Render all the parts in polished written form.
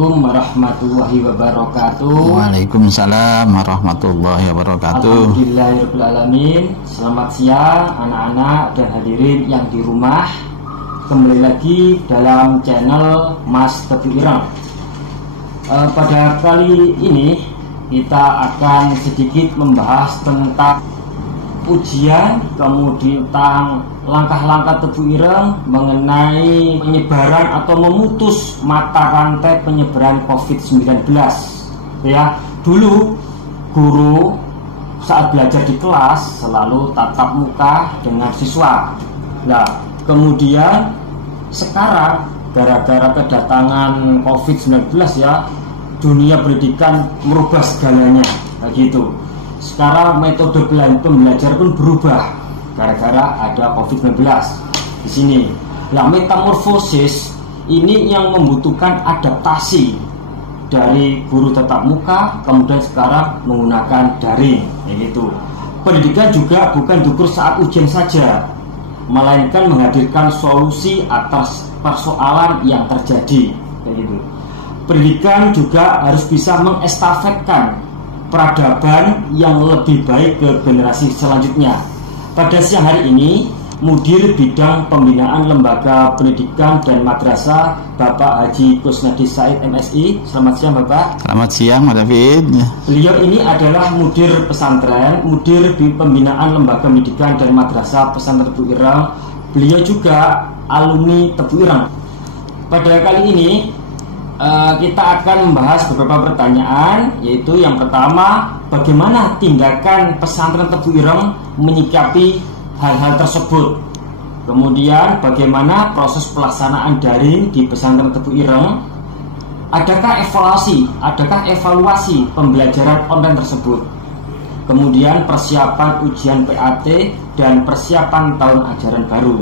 Assalamualaikum warahmatullahi wabarakatuh. Waalaikumsalam warahmatullahi wabarakatuh. Alhamdulillahirabbil alamin. Selamat siang anak-anak dan hadirin yang di rumah. Kembali lagi dalam channel Mas Tebu Ireng. Pada kali ini kita akan sedikit membahas tentang ujian, kemudian tentang langkah-langkah Tebu Ireng mengenai penyebaran atau memutus mata rantai penyebaran COVID-19. Ya, dulu guru saat belajar di kelas selalu tatap muka dengan siswa. Nah, kemudian sekarang gara-gara kedatangan COVID-19 ya, dunia pendidikan merubah segalanya, begitu. Sekarang metode pembelajaran pun berubah gara-gara ada COVID-19 di sini. Nah, metamorfosis ini yang membutuhkan adaptasi dari guru tatap muka, kemudian sekarang menggunakan daring, begitu. Pendidikan juga bukan diukur saat ujian saja, melainkan menghadirkan solusi atas persoalan yang terjadi, begitu. Pendidikan juga harus bisa mengestafetkan peradaban yang lebih baik ke generasi selanjutnya. Pada siang hari ini, Mudir Bidang Pembinaan Lembaga Pendidikan dan Madrasah Bapak Haji Kusnadi Said MSI. Selamat siang Bapak. Selamat siang Mas David. Beliau ini adalah Mudir Pesantren, Mudir Pembinaan Lembaga Pendidikan dan Madrasah Pesantren Tebu Ireng. Beliau juga alumni Tebu Ireng. Pada kali ini kita akan membahas beberapa pertanyaan, yaitu yang pertama, bagaimana tindakan pesantren Tebu Ireng menyikapi hal-hal tersebut. Kemudian bagaimana proses pelaksanaan daring di pesantren Tebu Ireng. Adakah evaluasi pembelajaran online tersebut. Kemudian persiapan ujian PAT dan persiapan tahun ajaran baru.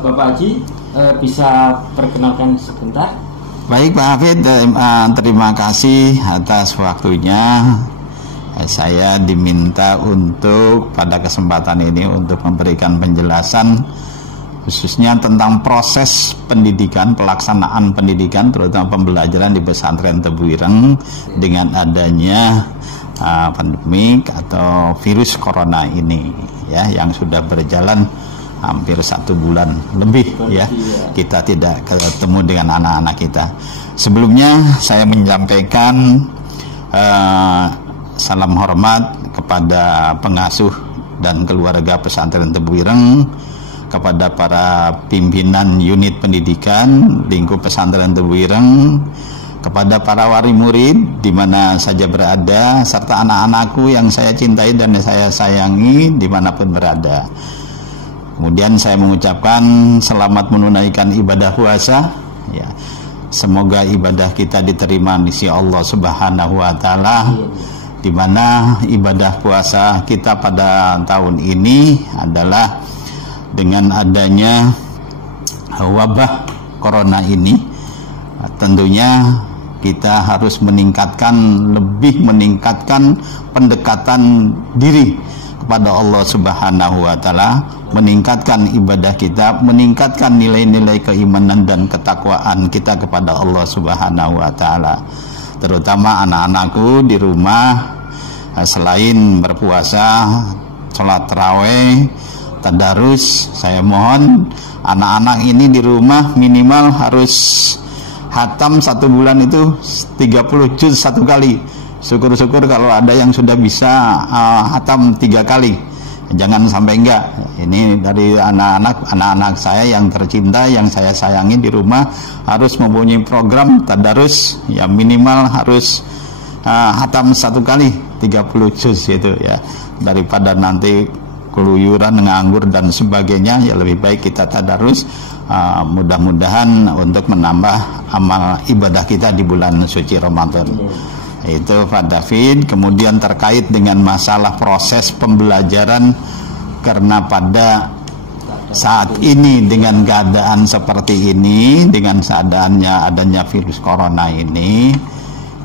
Bapak Haji, bisa perkenalkan sebentar? Baik Pak Hafid, terima kasih atas waktunya. Saya diminta untuk pada kesempatan ini untuk memberikan penjelasan khususnya tentang proses pendidikan, pelaksanaan pendidikan, terutama pembelajaran di pesantren Tebu Ireng dengan adanya pandemik atau virus corona ini, ya, yang sudah berjalan hampir 1 bulan lebih, ya. Kita tidak ketemu dengan anak-anak kita. Sebelumnya saya menyampaikan salam hormat kepada pengasuh dan keluarga pesantren Tebu Ireng, kepada para pimpinan unit pendidikan lingkup pesantren Tebu Ireng, kepada para wali murid di mana saja berada, serta anak-anakku yang saya cintai dan saya sayangi dimanapun berada. Kemudian saya mengucapkan selamat menunaikan ibadah puasa, ya. Semoga ibadah kita diterima di sisi Allah Subhanahu wa taala, di mana ibadah puasa kita pada tahun ini adalah dengan adanya wabah corona ini, tentunya kita harus lebih meningkatkan pendekatan diri kepada Allah Subhanahu wa taala, meningkatkan ibadah kita, meningkatkan nilai-nilai keimanan dan ketakwaan kita kepada Allah Subhanahu wa taala. Terutama anak-anakku di rumah, selain berpuasa, sholat tarawih, tadarus, saya mohon anak-anak ini di rumah minimal harus hatam 1 bulan itu 30 juz 1 kali. Syukur-syukur kalau ada yang sudah bisa hatam 3 kali. Jangan sampai enggak. Ini dari anak-anak saya yang tercinta, yang saya sayangi di rumah, harus mempunyai program tadarus, ya minimal harus hatam 1 kali 30 juz itu, ya. Daripada nanti keluyuran, nganggur dan sebagainya, ya lebih baik kita tadarus. Mudah-mudahan untuk menambah amal ibadah kita di bulan suci Ramadan. Itu Pak David. Kemudian terkait dengan masalah proses pembelajaran, karena pada saat ini dengan keadaan seperti ini, dengan adanya virus corona ini,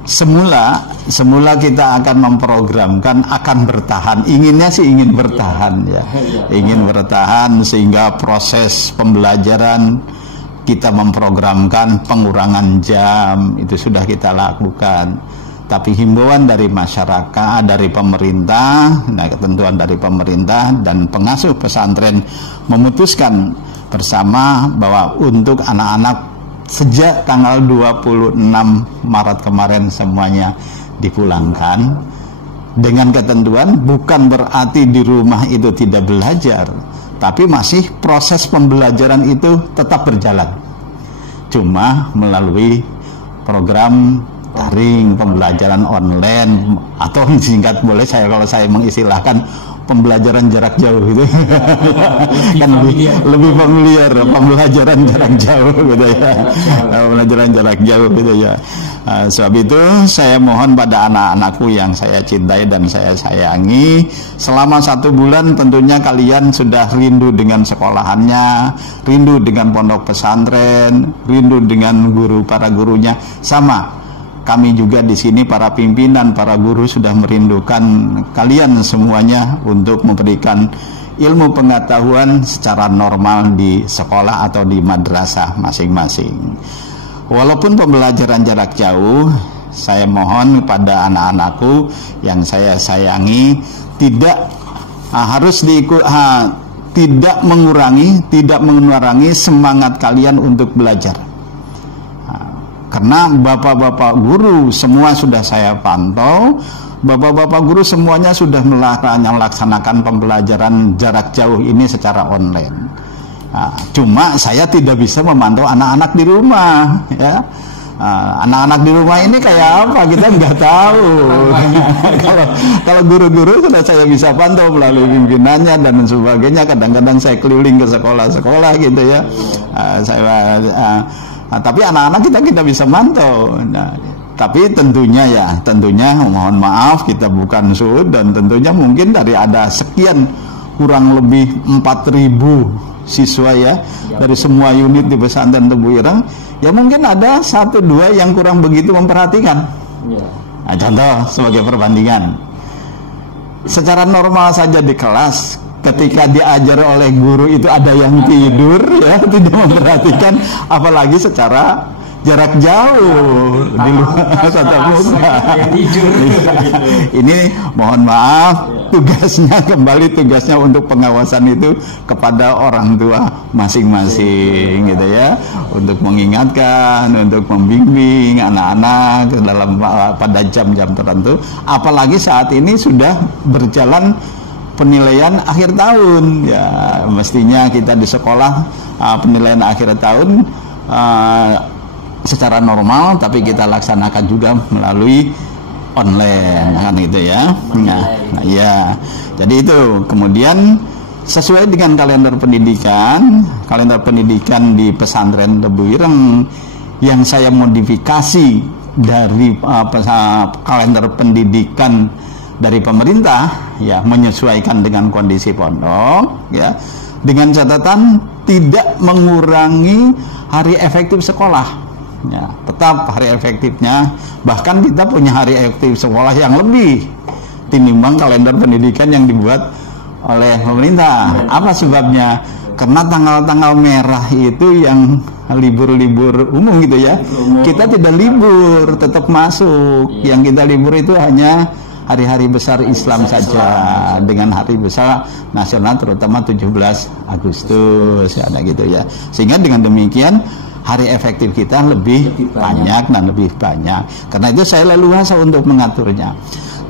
semula kita akan memprogramkan akan bertahan, inginnya sih ingin bertahan, ya, ingin bertahan sehingga proses pembelajaran kita memprogramkan pengurangan jam, itu sudah kita lakukan. Tapi himbauan dari masyarakat, dari pemerintah, nah ketentuan dari pemerintah dan pengasuh pesantren memutuskan bersama bahwa untuk anak-anak sejak tanggal 26 Maret kemarin semuanya dipulangkan. Dengan ketentuan bukan berarti di rumah itu tidak belajar, tapi masih proses pembelajaran itu tetap berjalan, cuma melalui program daring, pembelajaran online, atau singkat boleh kalau saya mengistilahkan pembelajaran jarak jauh gitu. Kan lebih familiar pembelajaran jarak jauh gitu ya. Pembelajaran jarak jauh gitu ya. Sebab itu saya mohon pada anak-anakku yang saya cintai dan saya sayangi, selama 1 bulan tentunya kalian sudah rindu dengan sekolahannya, rindu dengan pondok pesantren, rindu dengan guru, para gurunya. Sama kami juga di sini, para pimpinan, para guru sudah merindukan kalian semuanya untuk memberikan ilmu pengetahuan secara normal di sekolah atau di madrasah masing-masing. Walaupun pembelajaran jarak jauh, saya mohon pada anak-anakku yang saya sayangi tidak harus tidak mengurangi semangat kalian untuk belajar. Karena bapak-bapak guru semua sudah saya pantau, bapak-bapak guru semuanya sudah melaksanakan pembelajaran jarak jauh ini secara online. Cuma saya tidak bisa memantau anak-anak di rumah, ya. Anak-anak di rumah ini kayak apa kita nggak tahu. Kalau guru-guru sudah saya bisa pantau melalui pimpinannya dan sebagainya. Kadang-kadang saya keliling ke sekolah-sekolah gitu ya. Tapi anak-anak kita bisa mantau. Nah, tapi tentunya mohon maaf kita bukan sud, dan tentunya mungkin dari ada sekian kurang lebih 4.000 siswa ya dari semua unit di pesantren Tebu Ireng, ya mungkin ada 1-2 yang kurang begitu memperhatikan. Nah, contoh sebagai perbandingan, secara normal saja di kelas ketika diajar oleh guru itu ada yang tidur ya, tidak memperhatikan, apalagi secara jarak jauh di luar tatap muka. Ini mohon maaf, tugasnya untuk pengawasan itu kepada orang tua masing-masing gitu ya, untuk mengingatkan, untuk membimbing anak-anak dalam pada jam-jam tertentu, apalagi saat ini sudah berjalan penilaian akhir tahun ya. Mestinya kita di sekolah penilaian akhir tahun secara normal, tapi kita laksanakan juga melalui online kan gitu ya. Nah ya, jadi itu kemudian sesuai dengan kalender pendidikan di pesantren Tebu Ireng yang saya modifikasi dari kalender pendidikan dari pemerintah ya, menyesuaikan dengan kondisi pondok ya, dengan catatan tidak mengurangi hari efektif sekolah ya, tetap hari efektifnya, bahkan kita punya hari efektif sekolah yang lebih tinimbang kalender pendidikan yang dibuat oleh pemerintah. Apa sebabnya? Karena tanggal-tanggal merah itu yang libur-libur umum gitu ya, kita tidak libur, tetap masuk. Yang kita libur itu hanya hari-hari besar Islam saja, dengan hari besar nasional terutama 17 Agustus ada gitu ya. Sehingga dengan demikian hari efektif kita lebih banyak dan lebih banyak. Karena itu saya leluasa untuk mengaturnya.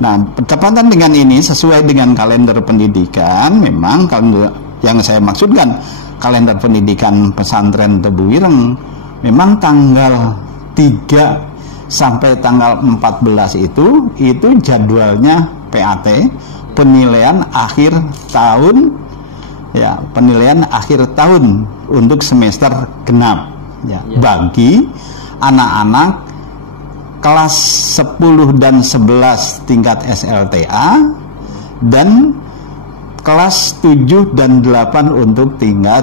Nah, bertepatan dengan ini sesuai dengan kalender pendidikan, memang kalau yang saya maksudkan kalender pendidikan pesantren Tebu Ireng memang tanggal 3 sampai tanggal 14 itu jadwalnya PAT, penilaian akhir tahun ya, penilaian akhir tahun untuk semester genap ya, bagi anak-anak kelas 10 dan 11 tingkat SLTA dan kelas 7 dan 8 untuk tingkat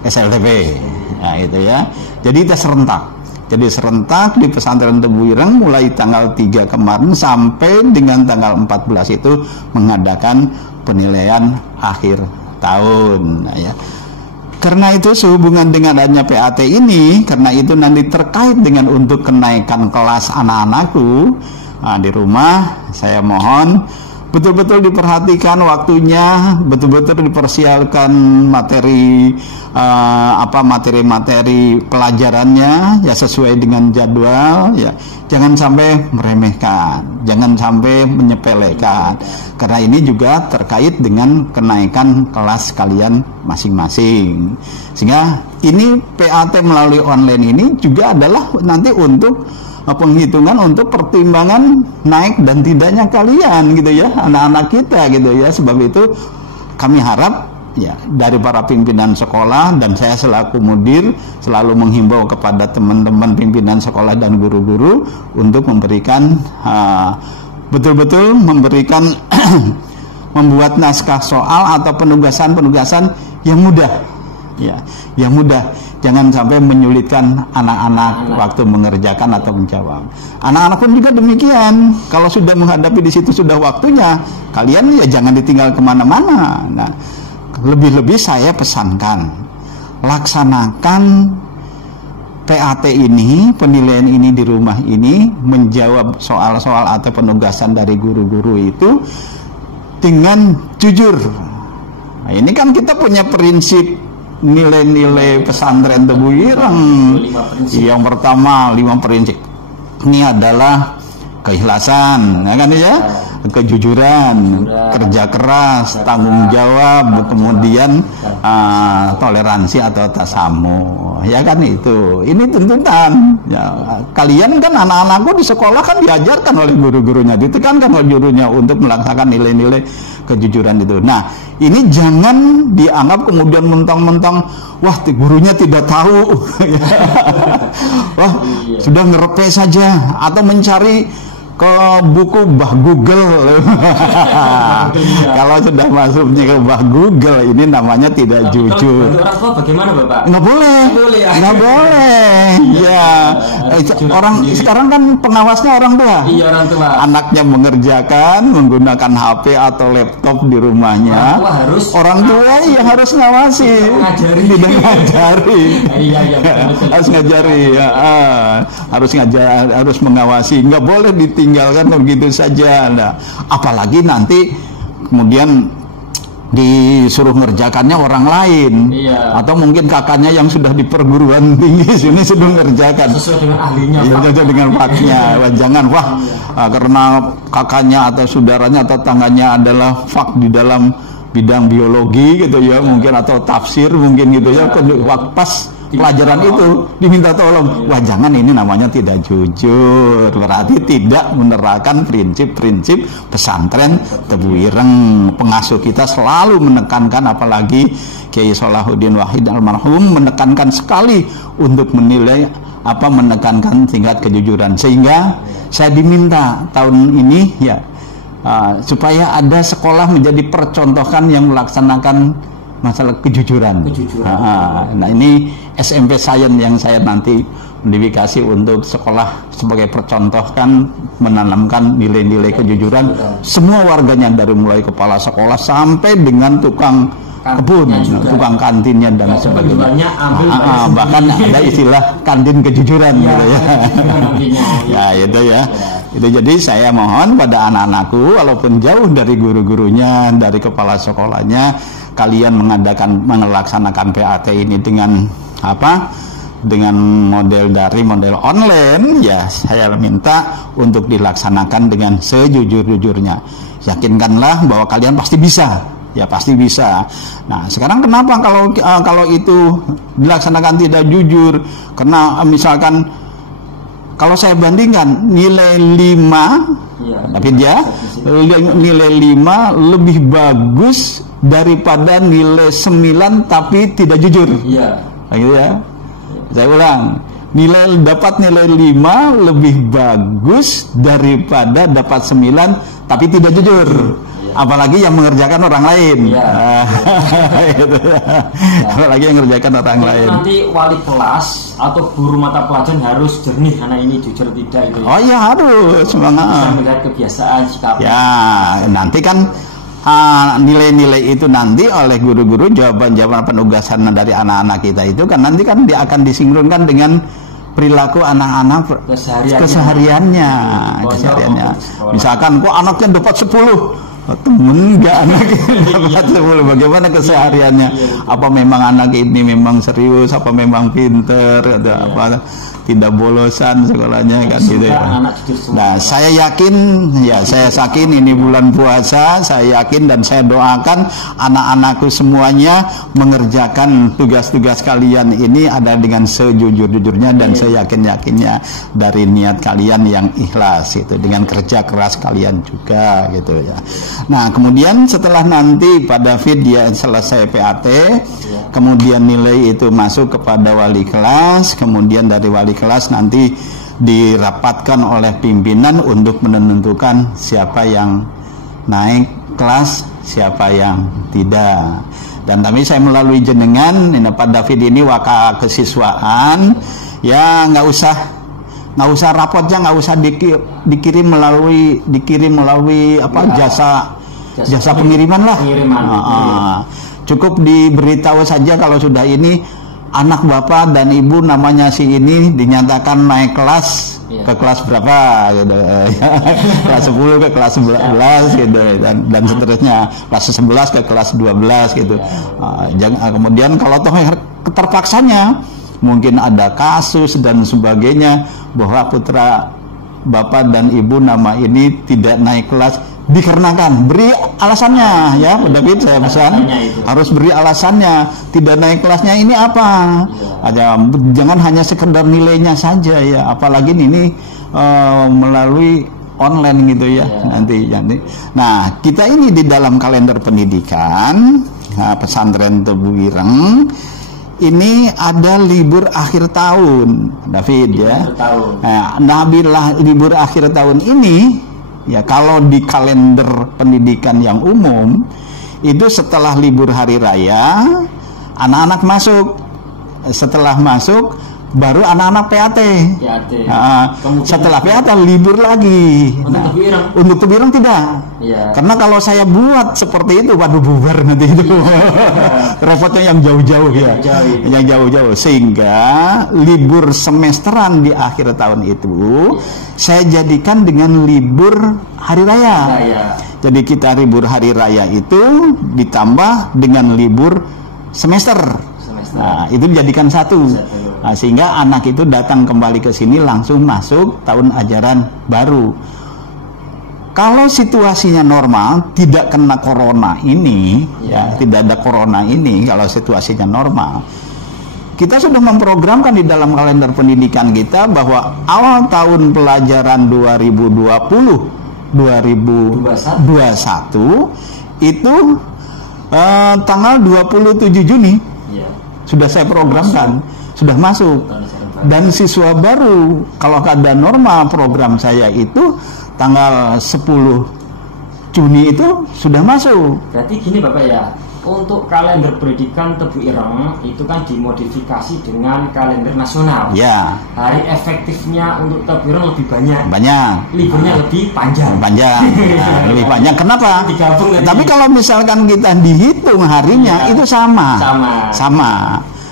SLTP. Nah, itu ya. Jadi kita serentak. Jadi serentak di pesantren Tebu Ireng mulai tanggal 3 kemarin sampai dengan tanggal 14 itu mengadakan penilaian akhir tahun. Nah, ya. karena itu sehubungan dengan adanya PAT ini, karena itu nanti terkait dengan untuk kenaikan kelas anak-anakku di rumah, saya mohon betul-betul diperhatikan waktunya, betul-betul dipersiapkan materi materi pelajarannya ya sesuai dengan jadwal ya. Jangan sampai meremehkan, jangan sampai menyepelekan, karena ini juga terkait dengan kenaikan kelas kalian masing-masing. Sehingga ini PAT melalui online ini juga adalah nanti untuk penghitungan untuk pertimbangan naik dan tidaknya kalian gitu ya, anak-anak kita gitu ya. Sebab itu kami harap ya dari para pimpinan sekolah, dan saya selaku mudir selalu menghimbau kepada teman-teman pimpinan sekolah dan guru-guru untuk memberikan betul-betul memberikan membuat naskah soal atau penugasan-penugasan yang mudah ya, yang mudah. Jangan sampai menyulitkan anak-anak waktu mengerjakan atau menjawab. Anak-anak pun juga demikian. Kalau sudah menghadapi di situ sudah waktunya, kalian ya jangan ditinggal kemana-mana. Nah, lebih-lebih saya pesankan, laksanakan PAT ini, penilaian ini di rumah ini, menjawab soal-soal atau penugasan dari guru-guru itu dengan jujur. Nah, ini kan kita punya prinsip nilai-nilai pesantren Tebu Ireng. Yang pertama 5 prinsip ini adalah keikhlasan, ya kan ya, kejujuran, kerja keras, tanggung jawab, kemudian toleransi atau tasamu, ya kan itu. Ini tuntutan. Ya, kalian kan anak-anakku di sekolah kan diajarkan oleh guru-gurunya, ditekankan oleh gurunya untuk melaksanakan nilai-nilai kejujuran itu. Nah, ini jangan dianggap kemudian mentang-mentang wah gurunya tidak tahu, wah sudah ngerepe saja atau mencari ke buku Mbah Google. Kalau sudah masuknya ke Mbah Google, ini namanya tidak jujur. Orang tua bagaimana Bapak? Nggak boleh, nggak boleh. Ya, orang sekarang kan pengawasnya orang tua. Iya, orang tua. Anaknya mengerjakan menggunakan HP atau laptop di rumahnya. Orang tua yang harus ngawasi, tidak ngajari. Iya, harus ngajari. Ya, harus mengawasi. Nggak boleh ditinggalkan begitu saja. Nah, apalagi nanti kemudian disuruh ngerjakannya orang lain, atau mungkin kakaknya yang sudah di perguruan tinggi sini sudah ngerjakan sesuai dengan ahlinya, sesuai dengan faknya. Jangan karena kakaknya atau saudaranya atau tangganya adalah fak di dalam bidang biologi gitu ya, mungkin atau tafsir mungkin gitu ya, pas pelajaran itu diminta tolong. Wah, jangan, ini namanya tidak jujur, berarti tidak menerapkan prinsip-prinsip pesantren Tebu Ireng. Pengasuh kita selalu menekankan, apalagi Kiai Salahuddin Wahid almarhum menekankan sekali untuk menilai menekankan tingkat kejujuran. Sehingga saya diminta tahun ini ya supaya ada sekolah menjadi percontohan yang melaksanakan masalah kejujuran. Nah, ini SMP Science yang saya nanti modifikasi untuk sekolah sebagai percontohan, menanamkan nilai-nilai kejujuran semua warganya, dari mulai kepala sekolah sampai dengan tukang kebun, tukang kantinnya dan sebagainya. Bahkan ada istilah kantin kejujuran gitu ya. Ya itu ya. Itu jadi saya mohon pada anak-anakku, walaupun jauh dari guru-gurunya, dari kepala sekolahnya, kalian melaksanakan PAT ini dengan dengan model online ya, saya minta untuk dilaksanakan dengan sejujur-jujurnya. Yakinkanlah bahwa kalian pasti bisa, ya pasti bisa. Nah, sekarang kenapa kalau itu dilaksanakan tidak jujur? Karena misalkan kalau saya bandingkan nilai 5, tapi dia nilai 5 lebih bagus daripada nilai 9 tapi tidak jujur. Iya. Gitu ya. Saya ulang, dapat nilai 5 lebih bagus daripada dapat 9 tapi tidak jujur. Apalagi yang mengerjakan orang lain. Gitu. Apalagi yang mengerjakan orang lain. Nanti wali kelas atau guru mata pelajaran harus jernih, anak ini jujur tidak itu. Oh iya, harus. Bisa melihat kebiasaan, sikap. Ya, nanti kan nilai-nilai itu nanti oleh guru-guru, jawaban-jawaban penugasan dari anak-anak kita itu kan nanti kan dia akan disinkronkan dengan perilaku anak-anak kesehariannya. Misalkan kok anaknya dapat 10, temen nggak anaknya dapat 10, bagaimana kesehariannya? Apa memang anak ini memang serius, apa memang pinter, atau apa tidak bolosan sekolahnya kan gitu ya. Nah, saya yakin ini bulan puasa, saya yakin dan saya doakan anak-anakku semuanya mengerjakan tugas-tugas kalian ini ada dengan sejujur-jujurnya dan seyakin-yakinnya dari niat kalian yang ikhlas itu, dengan kerja keras kalian juga gitu ya. Nah, kemudian setelah nanti pada dia selesai PAT, kemudian nilai itu masuk kepada wali kelas, kemudian dari wali kelas nanti dirapatkan oleh pimpinan untuk menentukan siapa yang naik kelas, siapa yang tidak. Dan tapi saya melalui jenengan, Pak David ini waka kesiswaan, ya nggak usah rapotnya, nggak usah dikirim melalui apa jasa pengiriman lah. Cukup diberitahu saja kalau sudah ini anak bapak dan ibu namanya si ini dinyatakan naik kelas ke kelas berapa gitu. Kelas 10 ke kelas 11 gitu dan seterusnya, kelas 11 ke kelas 12 gitu. Kemudian kalau toh keterpaksanya mungkin ada kasus dan sebagainya bahwa putra bapak dan ibu nama ini tidak naik kelas, dikarenakan beri alasannya ya, Pak David, saya pesan harus beri alasannya, tidak naik kelasnya ini apa aja, jangan hanya sekedar nilainya saja ya, apalagi ini melalui online gitu ya nanti. Nah, kita ini di dalam kalender pendidikan pesantren Tebu Ireng ini ada libur akhir tahun, David ya. Nah, libur akhir tahun ini ya, kalau di kalender pendidikan yang umum itu setelah libur hari raya anak-anak masuk, setelah masuk baru anak-anak PAT. Setelah PAT libur lagi. Untuk Tebu Ireng tidak. Karena kalau saya buat seperti itu, waduh bubar nanti itu. Repotnya yang jauh-jauh ya. Yang jauh-jauh, sehingga libur semesteran di akhir tahun itu saya jadikan dengan libur hari raya. Jadi kita libur hari raya itu ditambah dengan libur semester. Nah, itu dijadikan satu. Nah, sehingga anak itu datang kembali ke sini langsung masuk tahun ajaran baru. Kalau situasinya normal, tidak kena corona ini, tidak ada corona ini, kalau situasinya normal, kita sudah memprogramkan di dalam kalender pendidikan kita bahwa awal tahun pelajaran 2020-2021 itu tanggal 27 Juni sudah saya programkan, sudah masuk. Dan siswa baru kalau keadaan normal program saya itu tanggal 10 Juni itu sudah masuk. Berarti gini Bapak ya, untuk kalender pendidikan Tebu Ireng itu kan dimodifikasi dengan kalender nasional. Hari efektifnya untuk Tebu Ireng lebih banyak. Liburnya lebih panjang. Lebih panjang. Kenapa? Tapi kalau misalkan kita dihitung harinya itu sama.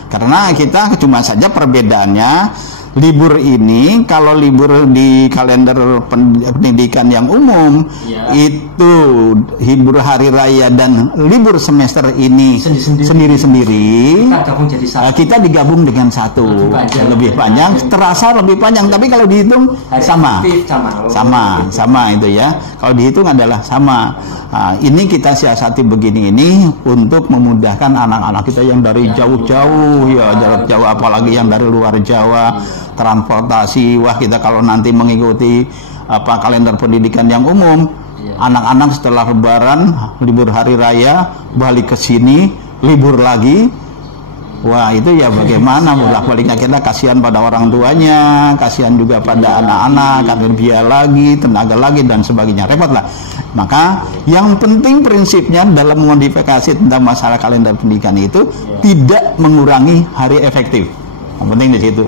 Karena kita cuma saja perbedaannya libur ini, kalau libur di kalender pendidikan yang umum itu libur hari raya dan libur semester ini sendiri-sendiri, kita digabung dengan satu, lebih panjang, terasa lebih panjang, tapi kalau dihitung sama itu ya, kalau dihitung adalah sama. Ini kita siasati begini ini untuk memudahkan anak-anak kita yang dari jauh-jauh jauh, apalagi yang dari luar Jawa, transportasi. Wah, kita kalau nanti mengikuti kalender pendidikan yang umum, anak-anak setelah lebaran, libur hari raya, balik ke sini, libur lagi. Wah, itu ya bagaimana bolak-baliknya, kita kasihan pada orang tuanya, kasihan juga pada anak-anak, kan biaya lagi, tenaga lagi dan sebagainya, repot lah. Maka yang penting prinsipnya dalam modifikasi tentang masalah kalender pendidikan itu tidak mengurangi hari efektif. Yang penting di situ.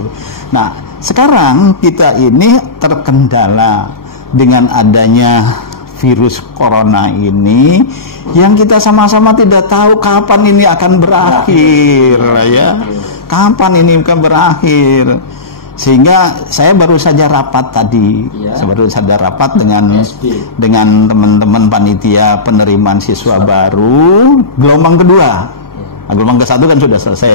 Nah, sekarang kita ini terkendala dengan adanya virus corona ini yang kita sama-sama tidak tahu kapan ini akan berakhir ya. Kapan ini akan berakhir. Sehingga saya baru saja rapat tadi, saya baru saja rapat dengan teman-teman panitia penerimaan siswa baru gelombang kedua. Nah, gelombang ke-1 kan sudah selesai.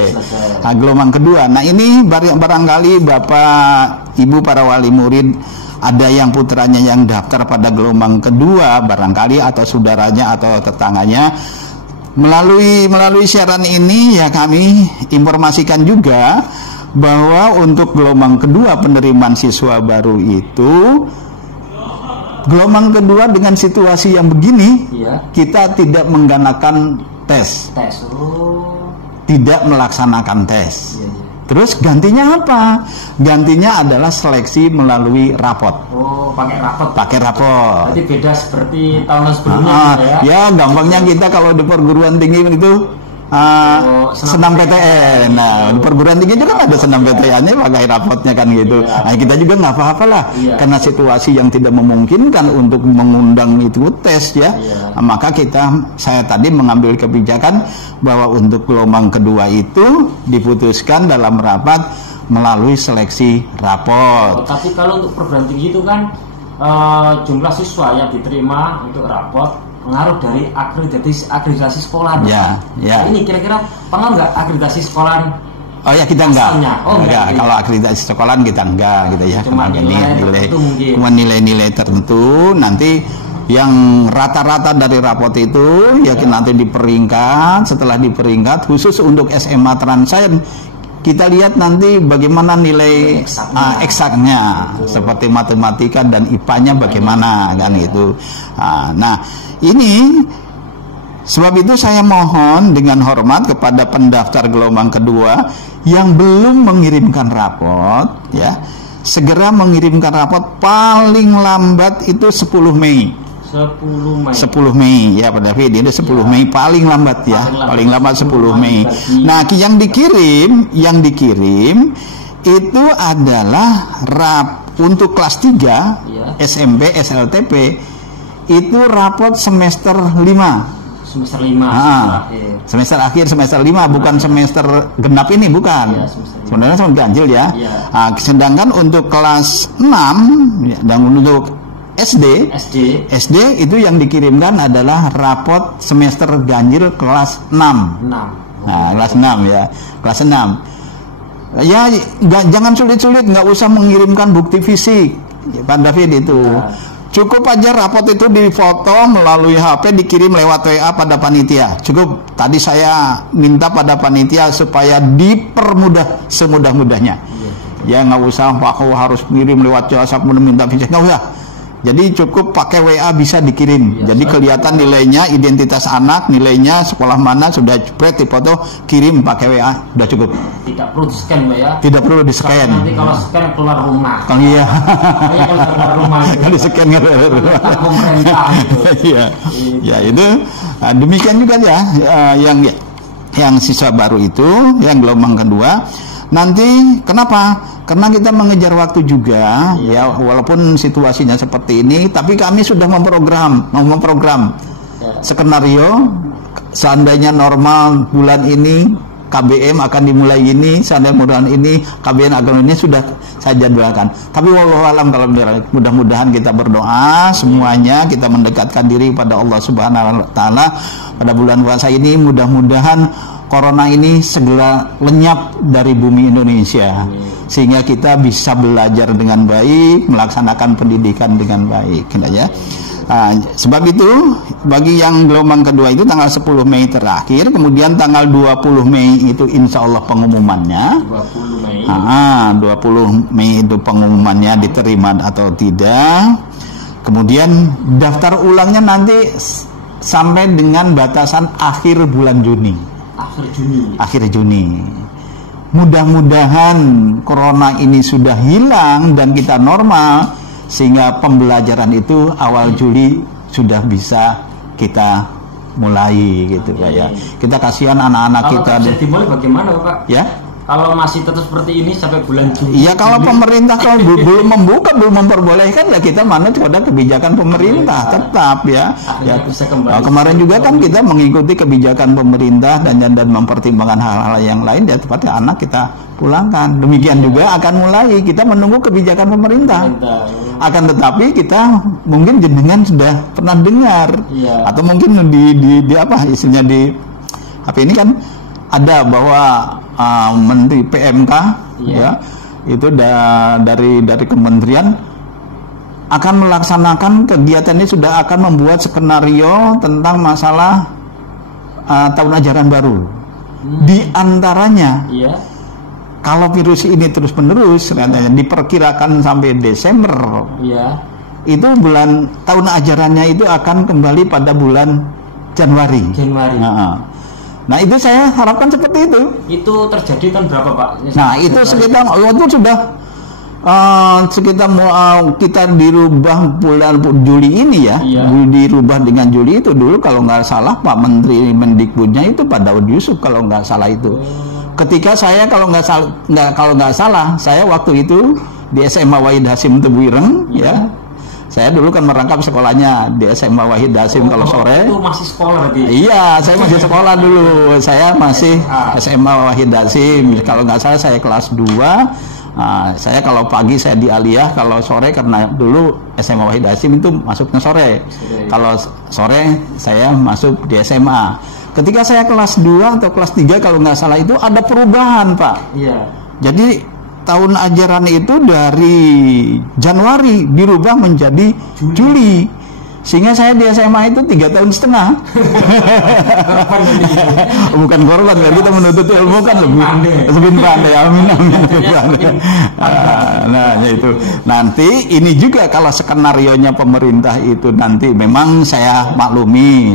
Nah, gelombang kedua. Nah, ini barangkali Bapak, Ibu para wali murid ada yang putranya yang daftar pada gelombang kedua barangkali, atau saudaranya atau tetangganya. Melalui siaran ini ya kami informasikan juga bahwa untuk gelombang kedua penerimaan siswa baru itu, gelombang kedua dengan situasi yang begini, kita tidak menggunakan tes. Tidak melaksanakan tes. Terus gantinya apa? Gantinya adalah seleksi melalui rapot. Oh, pakai rapot. Pakai rapot. Jadi beda seperti tahun sebelumnya ya. Ya, gampangnya kita kalau di perguruan tinggi itu senam PTN. Nah, di perguruan tinggi juga kan ada senam PTN-nya pakai rapotnya kan gitu. Nah, kita juga nggak apa-apa lah. Karena situasi yang tidak memungkinkan untuk mengundang itu tes ya. Nah, maka saya tadi mengambil kebijakan bahwa untuk gelombang kedua itu diputuskan dalam rapat melalui seleksi rapot. Tapi kalau untuk perguruan tinggi itu kan jumlah siswa yang diterima untuk rapot pengaruh dari akreditasi sekolah. Ya. Nah, ini kira-kira pengaruh nggak akreditasi sekolah? Oh ya, kita enggak. Enggak. Kalau akreditasi sekolah kita enggak gitu ya. Cuma nilai-nilai tertentu. Nanti yang rata-rata dari rapot itu ya nanti diperingkat. Setelah diperingkat khusus untuk SMA Transain, kita lihat nanti bagaimana nilai eksaknya, seperti matematika dan IPA-nya bagaimana kan gitu. Nah, ini sebab itu saya mohon dengan hormat kepada pendaftar gelombang kedua yang belum mengirimkan rapot ya, segera mengirimkan rapot paling lambat itu 10 Mei. 10 Mei ya Pak David, itu 10 Mei paling lambat ya, paling lambat 10 Mei. Nah, yang dikirim itu adalah untuk kelas 3 SMP SLTP itu rapot semester 5. Semester akhir semester 5, bukan semester genap ini, bukan. Sebenarnya semester ganjil ya. Nah, sedangkan untuk kelas 6 dan untuk SD itu yang dikirimkan adalah rapot semester ganjil kelas 6. Nah, kelas 6 ya. Kelas 6. Ya, jangan sulit-sulit, nggak usah mengirimkan bukti fisik. Pak David itu. Cukup aja rapot itu difoto melalui HP, dikirim lewat WA pada panitia. Cukup. Tadi saya minta pada panitia supaya dipermudah semudah-mudahnya. Ya, nggak usah harus ngirim lewat WhatsApp minta fisik, nggak usah. Jadi cukup pakai WA bisa dikirim. Jadi kelihatan nilainya, identitas anak, nilainya, sekolah mana, sudah jepret dipoto, kirim pakai WA, sudah cukup. Tidak perlu di-scan, Mbak ya. Tidak perlu di-scan. Nanti kalau scan keluar rumah. Oh iya. Kalau keluar rumah itu. Kalau di-scan keluar rumah. Pemerintah itu. Iya. Ya itu demikian juga ya yang siswa baru itu, yang gelombang kedua. Nanti kenapa? Karena kita mengejar waktu juga ya, walaupun situasinya seperti ini, tapi kami sudah memprogram skenario seandainya normal bulan ini KBM akan dimulai ini, seandainya bulan ini KBM akan ini sudah saya jadwalkan. Tapi wallahu alam, kalau mudah-mudahan kita berdoa semuanya, kita mendekatkan diri pada Allah Subhanahu wa taala pada bulan puasa ini, mudah-mudahan corona ini segera lenyap dari bumi Indonesia, sehingga kita bisa belajar dengan baik, melaksanakan pendidikan dengan baik, ya. Nah, sebab itu bagi yang gelombang kedua itu tanggal 10 Mei terakhir, kemudian tanggal 20 Mei itu insya Allah pengumumannya. 20 Mei itu pengumumannya diterima atau tidak. Kemudian daftar ulangnya nanti sampai dengan batasan akhir bulan Juni. Akhir Juni. Mudah-mudahan corona ini sudah hilang dan kita normal, sehingga pembelajaran itu awal Juli sudah bisa kita mulai gitu ya. Kita kasihan anak-anak kita. Kalau dimulai bagaimana Pak? Ya? kalau masih tetap seperti ini sampai bulan Juli. Ya kalau pemerintah kalau belum membuka, belum memperbolehkan, ya kita manut pada kebijakan pemerintah tetap ya. Bisa kembali. Kemarin juga kan kita mengikuti kebijakan pemerintah dan mempertimbangkan hal-hal yang lain, ya tepatnya anak kita pulangkan. Demikian juga akan mulai kita menunggu kebijakan pemerintah. Akan tetapi kita mungkin jenengan sudah pernah dengar atau mungkin di apa istilahnya di HP ini kan ada bahwa Menteri PMK ya itu dari kementerian akan melaksanakan kegiatan ini, sudah akan membuat skenario tentang masalah tahun ajaran baru. Di antaranya kalau virus ini terus menerus katanya diperkirakan sampai Desember itu bulan tahun ajarannya itu akan kembali pada bulan Januari. Nah itu saya harapkan seperti itu. Itu terjadi tahun berapa Pak? Nah itu sekitar waktu sudah sekitar kita dirubah bulan Juli ini ya, dirubah dengan Juli itu. Dulu kalau nggak salah Pak Menteri Mendikbudnya itu Pak Daud Yusuf kalau nggak salah itu. Ketika saya kalau nggak salah saya waktu itu di SMA Wahid Hasim Tebuireng ya. Saya dulu kan merangkap sekolahnya di SMA Wahid Hasim kalau sore. Itu masih sekolah berarti? Iya, saya masih sekolah dulu. Saya masih SMA Wahid Hasim. Kalau nggak salah saya kelas 2. Saya kalau pagi saya di Aliyah, kalau sore karena dulu SMA Wahid Hasim itu masuknya sore. Kalau sore saya masuk di SMA. Ketika saya kelas 2 atau kelas 3 kalau nggak salah itu ada perubahan, Pak. Iya. Jadi tahun ajaran itu dari Januari dirubah menjadi Juli. Sehingga saya di SMA itu 3,5 tahun. Bukan korban, kalau kita menuntut ilmu kan lebih pandai. Amin. Nah itu nanti ini juga kalau skenarionya pemerintah itu nanti memang saya maklumi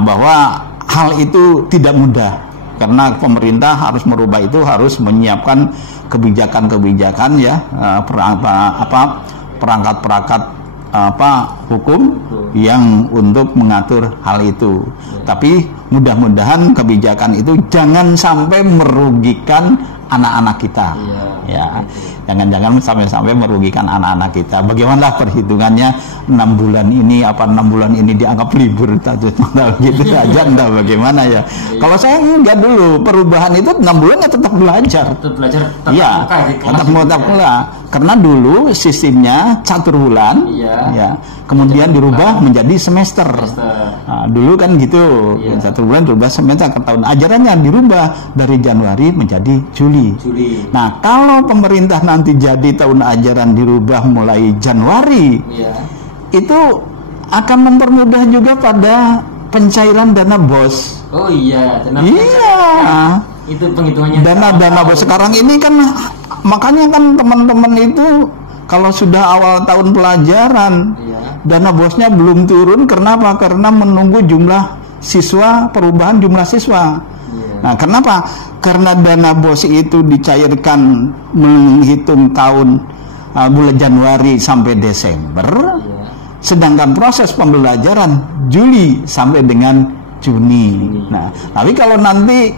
bahwa hal itu tidak mudah. Karena pemerintah harus merubah itu, harus menyiapkan kebijakan-kebijakan ya, perangkat-perangkat hukum yang untuk mengatur hal itu. Tapi mudah-mudahan kebijakan itu jangan sampai merugikan anak-anak kita. Jangan-jangan sampai merugikan anak-anak kita. Bagaimana perhitungannya 6 bulan ini dianggap libur gitu saja, enggak bagaimana ya. Kalau saya enggak dulu, perubahan itu 6 bulan ya tetap belajar. Tetap muka. Karena dulu sistemnya catur bulan, kemudian dirubah menjadi semester. Nah, dulu kan gitu, catur bulan dirubah semester. Tahun ajarannya dirubah dari Januari menjadi Juli. Nah, kalau pemerintah nanti jadi tahun ajaran dirubah mulai Januari, itu akan mempermudah juga pada pencairan dana BOS. Oh iya, itu penghitungannya. Dana BOS sekarang ini kan, makanya kan teman-teman itu kalau sudah awal tahun pelajaran, dana BOS-nya belum turun. Kenapa? Karena menunggu jumlah siswa, perubahan jumlah siswa. Nah, kenapa? Karena dana BOS itu dicairkan menghitung tahun bulan Januari sampai Desember, sedangkan proses pembelajaran Juli sampai dengan Juni. Nah, tapi kalau nanti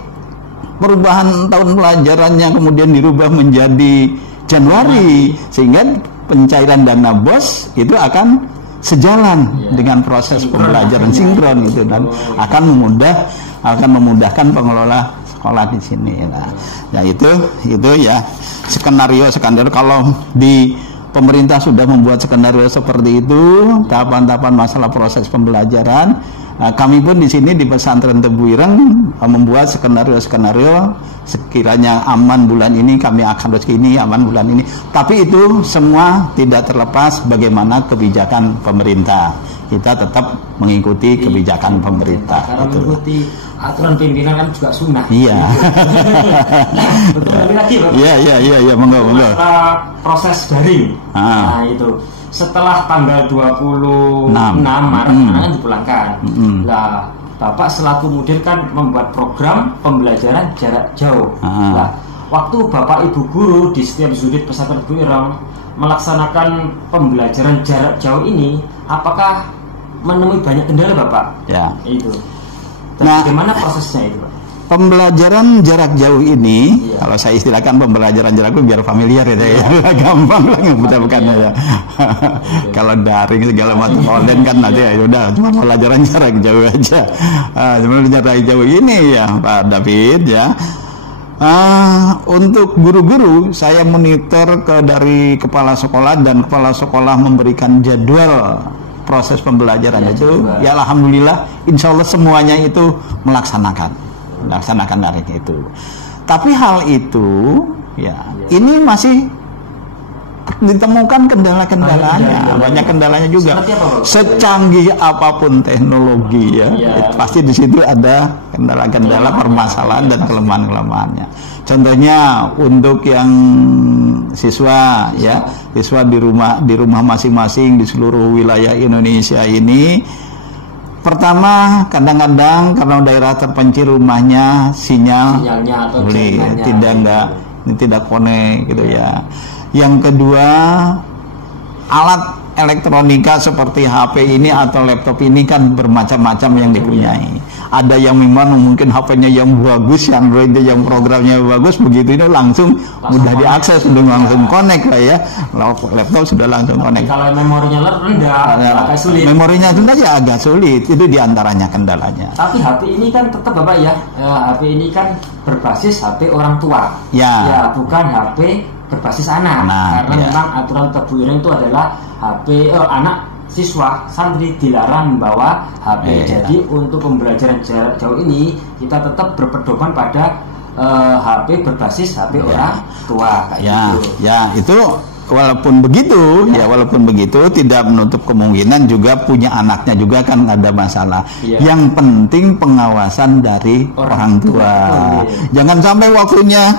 perubahan tahun pelajarannya kemudian dirubah menjadi Januari, sehingga pencairan dana BOS itu akan sejalan dengan proses pembelajaran sinkron itu, dan akan memudahkan pengelola sekolah di sini. Nah, ya itu ya skenario kalau di pemerintah sudah membuat skenario seperti itu, tahapan-tahapan masalah proses pembelajaran. Kami pun di sini di pesantren Tebuireng membuat skenario sekiranya aman bulan ini kami akan begini, aman bulan ini. Tapi itu semua tidak terlepas bagaimana kebijakan pemerintah. Kita tetap mengikuti kebijakan pemerintah. Karena mengikuti aturan pimpinan kan juga sunnah. Iya. Betul lagi Pak. Iya, monggo. Proses daring. Nah itu. Setelah tanggal 26 Maret kan dipulangkan. Lah, Bapak selaku mudir kan membuat program pembelajaran jarak jauh. Lah, waktu Bapak Ibu guru di setiap sudut pesantren Tebuireng melaksanakan pembelajaran jarak jauh ini, apakah menemui banyak kendala Bapak? Ya. Itu. Dan bagaimana prosesnya itu, Pak? pembelajaran jarak jauh ini, kalau saya istilahkan pembelajaran jarak jauh biar familiar ya, gampang lah bukan ya. Kalau daring segala macam online kan nanti ya udah cuma pelajaran jarak jauh aja. Sebenarnya jarak jauh ini ya Pak David ya. Untuk guru-guru saya monitor dari kepala sekolah, dan kepala sekolah memberikan jadwal proses pembelajaran itu. Ya alhamdulillah, insya Allah semuanya itu melaksanakan daring itu. Tapi hal itu ya ini masih ditemukan kendala-kendalanya, banyak kendalanya juga. Secanggih apapun teknologi ya, pasti di situ ada kendala-kendala, permasalahan dan kelemahan-kelemahannya. Contohnya untuk yang siswa di rumah masing-masing di seluruh wilayah Indonesia ini. Pertama, kadang-kadang karena daerah terpencil rumahnya sinyalnya atau tidak connect gitu ya. Yang kedua, alat elektronika seperti HP ini atau laptop ini kan bermacam-macam yang dipunyai. Ada yang memang mungkin HP-nya yang bagus, yang Android yang programnya bagus, begitu ini langsung mudah diakses, sudah langsung connect lah ya. Laptop sudah langsung connect. Kalau memorinya rendah, agak sulit. Memorinya rendah ya agak sulit, itu diantaranya kendalanya. Tapi HP ini kan tetap Bapak ya, HP ini kan berbasis HP orang tua. Ya bukan HP berbasis anak. Karena memang aturan Tebu Ireng itu adalah HP anak siswa santri dilarang membawa HP. Jadi untuk pembelajaran jarak jauh ini kita tetap berpedoman pada HP berbasis HP orang tua kayak gitu. Ya, itu walaupun begitu tidak menutup kemungkinan juga punya anaknya juga kan ada masalah. Yang penting pengawasan dari orang tua. Jangan sampai waktunya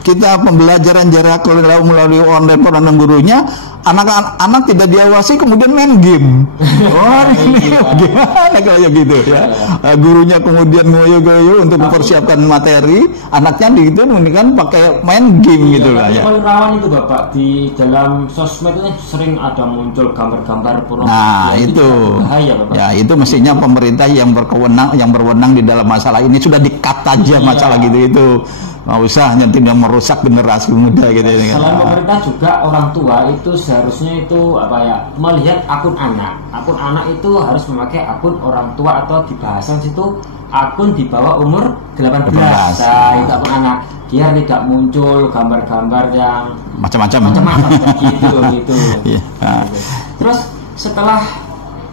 kita pembelajaran jarak jauh melalui online dengan gurunya, anak-anak tidak diawasi kemudian main game. Gimana kalau gitu ya? Gurunya kemudian ngoyo-ngoyo untuk mempersiapkan materi, anaknya gitu kan pakai main game gitu lah ya. Rawan itu Bapak, di dalam sosmed itu sering ada muncul gambar-gambar pornografi. Nah, itu bahaya Bapak. Ya, itu mestinya pemerintah yang berwenang di dalam masalah ini sudah di-cut aja masalah gitu itu. Nggak usah nanti yang merusak generasi muda gitu. Selain pemerintah juga orang tua itu seharusnya itu melihat akun anak. Akun anak itu harus memakai akun orang tua atau di bahasa situ akun di bawah umur 18. Nah, itu akun anak. Dia tidak muncul gambar-gambar yang macam-macam gitu. Terus setelah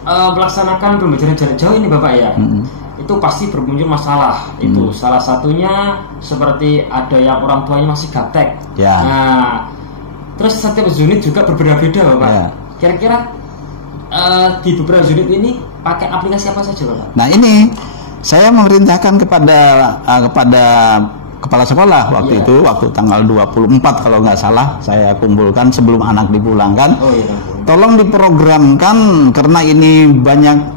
melaksanakan pembelajaran jarak jauh ini Bapak ya. Itu pasti bermuncul masalah. Itu salah satunya seperti ada yang orang tuanya masih gaptek. Nah, terus setiap unit juga berbeda-beda Bapak. Kira-kira di beberapa unit ini pakai aplikasi apa saja Bapak? Nah ini saya memerintahkan kepada kepala sekolah waktu itu, waktu tanggal 24 kalau nggak salah saya kumpulkan sebelum anak dipulangkan. Tolong diprogramkan karena ini banyak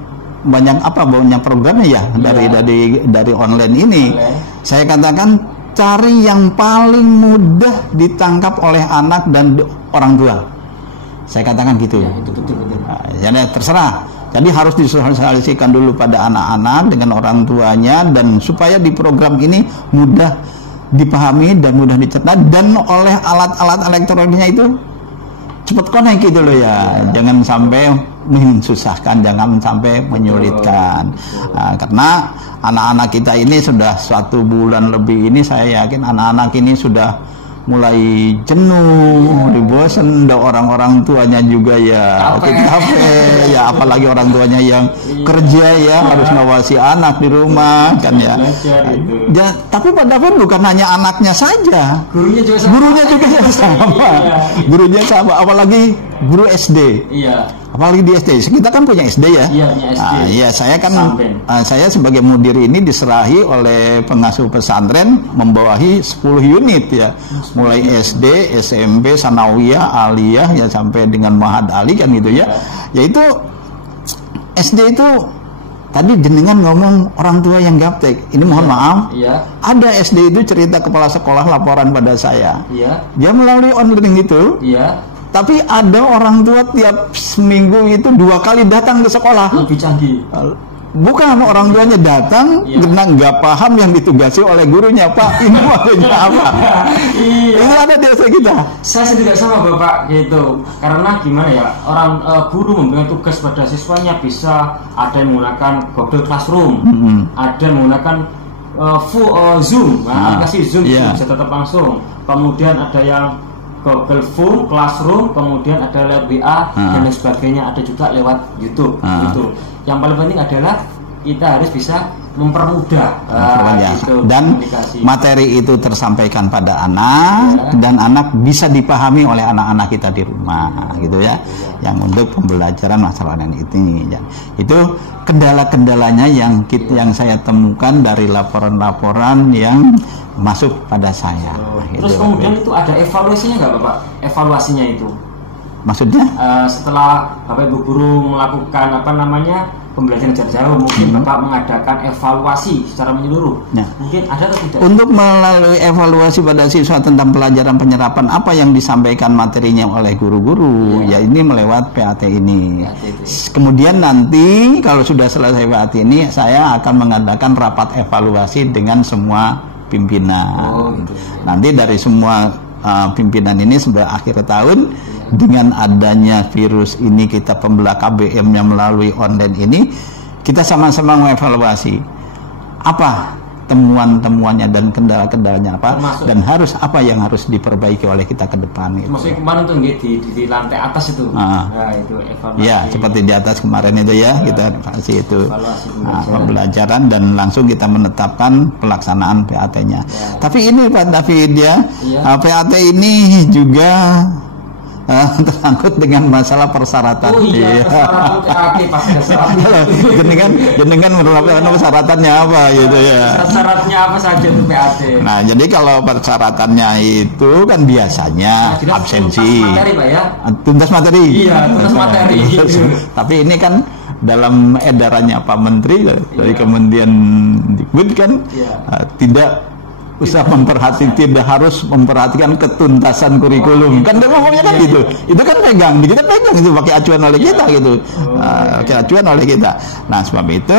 programnya ya dari online ini. Saya katakan cari yang paling mudah ditangkap oleh anak dan orang tua. Saya katakan gitu. Itu betul. Jadi terserah. Jadi harus disosialisasikan dulu pada anak-anak dengan orang tuanya, dan supaya di program ini mudah dipahami dan mudah dicerna, dan oleh alat-alat elektroniknya itu cepat connect gitu loh ya. Jangan sampai mensusahkan, jangan sampai menyulitkan. Karena anak-anak kita ini sudah 1 bulan lebih ini, saya yakin anak-anak ini sudah mulai jenuh, bosan, orang-orang tuanya juga ya capek ya, apalagi orang tuanya yang kerja ya, harus ngawasi anak di rumah kan ya. Tapi padahal bukan hanya anaknya saja, gurunya juga sama. Gurunya sama, apalagi guru SD. Apalagi di SD, kita kan punya SD ya. Saya kan saya sebagai mudir ini diserahi oleh pengasuh pesantren membawahi 10 unit ya. Mulai SD, SMP, Sanawiyah, Aliyah ya sampai dengan Mahad Ali kan gitu ya. Yaitu SD itu tadi jenengan ngomong orang tua yang gaptek. Ini mohon maaf. Ada SD itu cerita kepala sekolah laporan pada saya. Dia melalui online itu. Tapi ada orang tua tiap seminggu itu 2 kali datang ke sekolah. Lebih canggih. Bukan, orang tuanya datang karena nggak paham yang ditugasi oleh gurunya. Pak, ini maksudnya apa? Itu ada di desa kita. Saya juga sama Bapak gitu. Karena gimana ya, orang guru memberikan tugas pada siswanya bisa ada yang menggunakan Google Classroom, ada yang menggunakan Zoom, aplikasi Zoom bisa tetap langsung. Kemudian ada yang Google Form, Classroom, kemudian ada lewat WA dan lain sebagainya, ada juga lewat YouTube gitu. Yang paling penting adalah kita harus bisa mempermudah gitu, dan materi itu tersampaikan pada anak dan anak bisa dipahami oleh anak-anak kita di rumah gitu ya. Yang untuk pembelajaran masalah ini ya. Itu kendala-kendalanya yang saya temukan dari laporan-laporan yang masuk pada saya. Terus gitu. Kemudian itu ada evaluasinya nggak Bapak? Evaluasinya itu maksudnya setelah Bapak Ibu guru melakukan pembelajaran jarak jauh, mungkin Bapak mengadakan evaluasi secara menyeluruh. Mungkin ada atau tidak? Untuk melalui evaluasi pada siswa tentang pelajaran penyerapan apa yang disampaikan materinya oleh guru-guru, ya ini melewat PAT ini. Kemudian nanti kalau sudah selesai PAT ini, saya akan mengadakan rapat evaluasi dengan semua pimpinan. Nanti dari semua pimpinan ini sampai akhir tahun, dengan adanya virus ini, kita pembelah KBM-nya melalui online ini, kita sama-sama mengevaluasi apa temuan-temuannya dan kendala-kendalanya apa, dan apa yang harus diperbaiki oleh kita ke depan. Gitu. Maksudnya kemarin tuh di lantai atas itu, itu evaluasi. Ya, seperti di atas kemarin itu ya, kita evaluasi itu pembelajaran dan langsung kita menetapkan pelaksanaan PAT-nya. Tapi ini Pak David ya, PAT ini juga tersangkut dengan masalah persyaratan. Persyaratan PAT pasti ada. Jenengan menerapkan persyaratannya apa gitu ya. Syaratnya apa saja itu PAT? Nah, jadi kalau persyaratannya itu kan biasanya absensi. Tuntas materi, Pak ya? Tuntas materi. Iya, tuntas materi. Tapi ini kan dalam edarannya Pak Menteri dari Kementerian Dikbud kan tidak usah tidak harus memperhatikan ketuntasan kurikulum. Kan dia ngomongnya kan gitu. Itu kan kita pegang itu pakai acuan oleh kita gitu. Pakai acuan oleh kita. Nah, sebab itu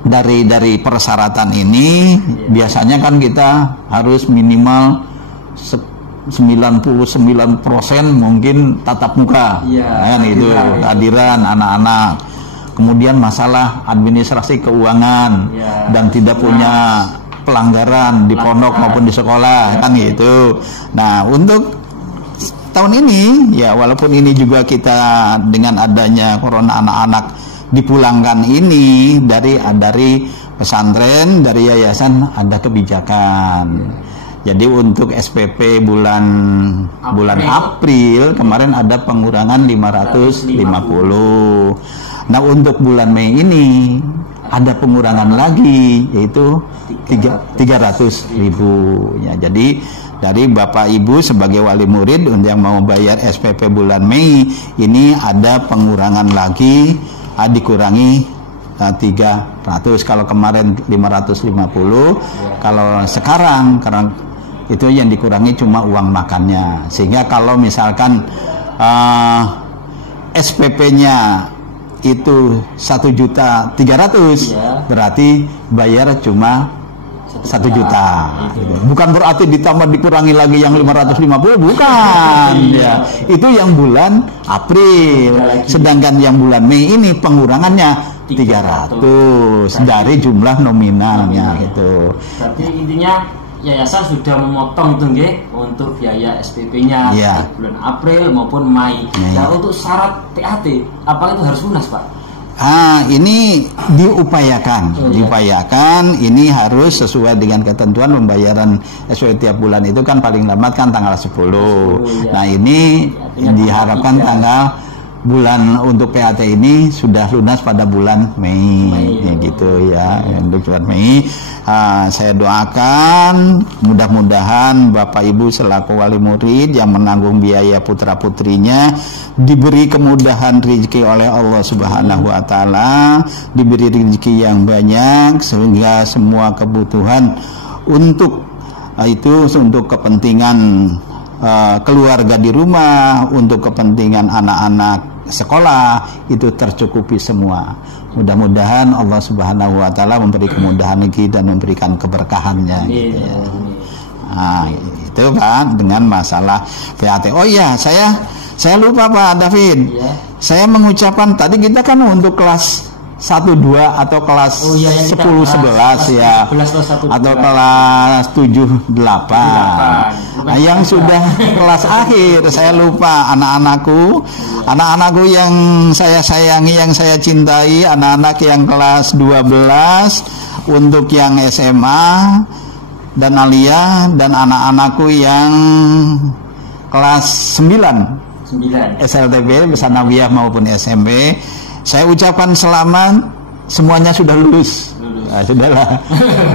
dari persyaratan ini biasanya kan kita harus minimal 99% mungkin tatap muka. Kan itu kehadiran anak-anak. Kemudian masalah administrasi keuangan dan tidak punya pelanggaran di pondok maupun di sekolah kan gitu. Nah, untuk tahun ini ya, walaupun ini juga kita dengan adanya corona anak-anak dipulangkan ini dari pesantren, dari yayasan ada kebijakan. Jadi untuk SPP bulan April kemarin ada pengurangan 550. Nah, untuk bulan Mei ini ada pengurangan lagi, yaitu 300.000 ya. Jadi dari Bapak Ibu sebagai wali murid yang mau bayar SPP bulan Mei ini ada pengurangan lagi, dikurangi 300. Kalau kemarin 550, kalau sekarang karena itu yang dikurangi cuma uang makannya. Sehingga kalau misalkan SPP-nya itu 1.300.000, berarti bayar cuma 1 juta. Bukan berarti ditambah dikurangi lagi yang 550, bukan. Ya, itu yang bulan April. Sedangkan yang bulan Mei ini pengurangannya 300 dari jumlah nominalnya itu. Berarti intinya yayasan sudah memotong tuh untuk biaya SPP-nya bulan April maupun Mei. Nah, untuk syarat PAT, apakah itu harus lunas, Pak? Ini diupayakan. Ini harus sesuai dengan ketentuan pembayaran SPP tiap bulan itu kan paling lambat kan tanggal 10. Nah, ini diharapkan bulan untuk PAT ini sudah lunas pada bulan Mei. Ya gitu ya, untuk bulan Mei. Saya doakan mudah-mudahan Bapak Ibu selaku wali murid yang menanggung biaya putra-putrinya diberi kemudahan rezeki oleh Allah Subhanahu wa taala, diberi rezeki yang banyak sehingga semua kebutuhan untuk kepentingan keluarga di rumah, untuk kepentingan anak-anak sekolah itu tercukupi semua. Mudah-mudahan Allah Subhanahu wa taala memberi kemudahan lagi dan memberikan keberkahannya gitu ya. Nah, itu kan dengan masalah VAT. Oh iya, saya lupa Pak David. Ya. Saya mengucapkan tadi kita kan untuk kelas 1 2 atau kelas 10 11 ya. Atau kelas 7 8. Nah, yang sudah kelas akhir saya lupa anak-anakku yang saya sayangi, yang saya cintai, anak-anak yang kelas 12, untuk yang SMA dan aliyah, dan anak-anakku yang kelas 9 SLTP, Sanawiyah maupun SMP, saya ucapkan selamat, semuanya sudah lulus. Nah, sudahlah.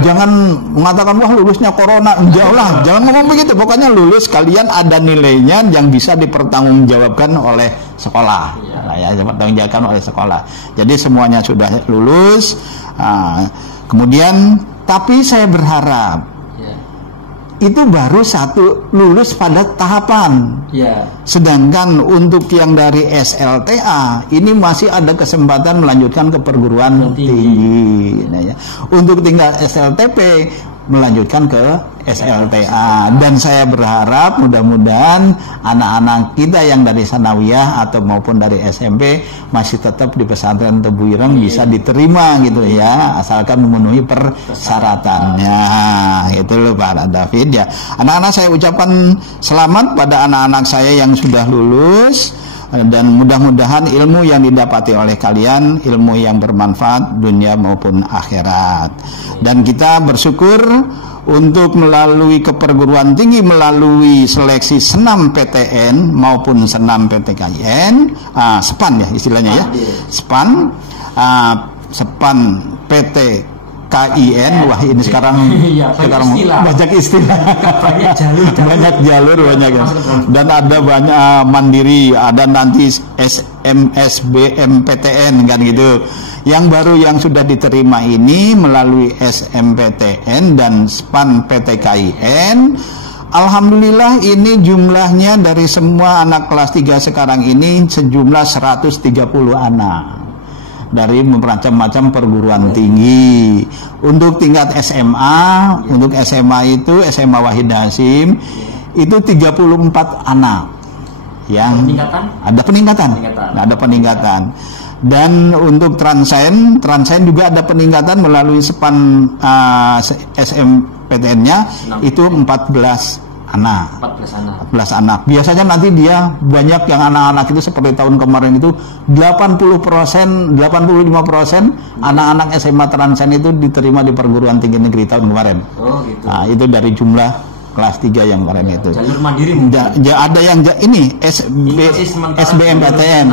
Jangan mengatakan wah lulusnya corona, jauh lah, jangan ngomong begitu. Pokoknya lulus, kalian ada nilainya yang bisa dipertanggungjawabkan oleh sekolah. Nah, ya, dipertanggungjawabkan oleh sekolah. Jadi semuanya sudah lulus. Nah, kemudian tapi saya berharap itu baru satu lulus pada tahapan. Sedangkan untuk yang dari SLTA ini masih ada kesempatan melanjutkan ke perguruan tinggi. Nah, ya. Untuk tinggal SLTP melanjutkan ke SLTA, dan saya berharap mudah-mudahan anak-anak kita yang dari sanawiyah atau maupun dari SMP masih tetap di pesantren Tebu Ireng bisa diterima gitu ya, asalkan memenuhi persyaratannya. Itu loh Pak David ya. Anak-anak saya ucapkan selamat pada anak-anak saya yang sudah lulus, dan mudah-mudahan ilmu yang didapati oleh kalian ilmu yang bermanfaat dunia maupun akhirat. Dan kita bersyukur untuk melalui keperguruan tinggi, melalui seleksi senam PTN maupun senam PTKIN, SPAN ya istilahnya ya, SPAN, SPAN PTKIN. Wah ini sekarang banyak istilah, banyak jalur banyak ya. Dan ada banyak mandiri, ada nanti SMSBMPTN kan gitu. Yang baru yang sudah diterima ini melalui SMPTN dan SPAN PTKIN. Alhamdulillah ini jumlahnya dari semua anak kelas 3 sekarang ini sejumlah 130 anak dari macam-macam perguruan tinggi. Untuk tingkat SMA, untuk SMA itu SMA Wahid Hasim itu 34 anak yang ada peningkatan. Ada peningkatan. Dan untuk Transen juga ada peningkatan melalui SPAN SMPTN-nya itu 14 anak. 14 anak. Biasanya nanti dia banyak yang anak-anak itu seperti tahun kemarin itu 80%, 85% anak-anak SMA Transen itu diterima di perguruan tinggi negeri tahun kemarin. Oh gitu. Nah, itu dari jumlah kelas 3 yang kemarin itu. Jalur mandiri ada yang ini SBMPTN.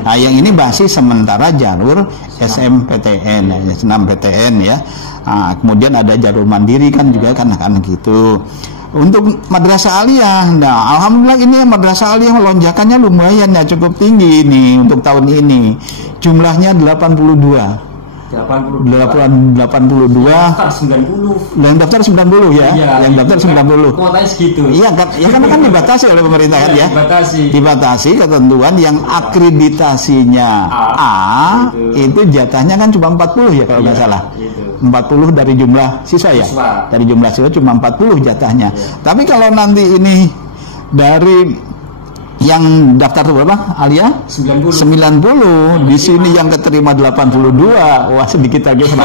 Nah, yang ini basis sementara jalur SMPTN, senam PTN ya. Nah, kemudian ada jalur mandiri kan juga kan gitu. Untuk madrasah aliyah, nah alhamdulillah ini madrasah aliyah lonjakannya lumayan ya, cukup tinggi ini untuk tahun ini. Jumlahnya 82. 82 yang daftar 90 ya, yang daftar 90 kuotanya segitu. Iya kan dibatasi oleh pemerintah kan ya, dibatasi ketentuan yang akreditasinya A itu jatahnya kan cuma 40 ya kalau nggak salah, 40 dari jumlah siswa ya, dari jumlah siswa cuma 40 jatahnya. Tapi kalau nanti ini dari yang daftar berapa? Alia? 90. Di sini yang keterima 82. Wah, sedikit lagi 100%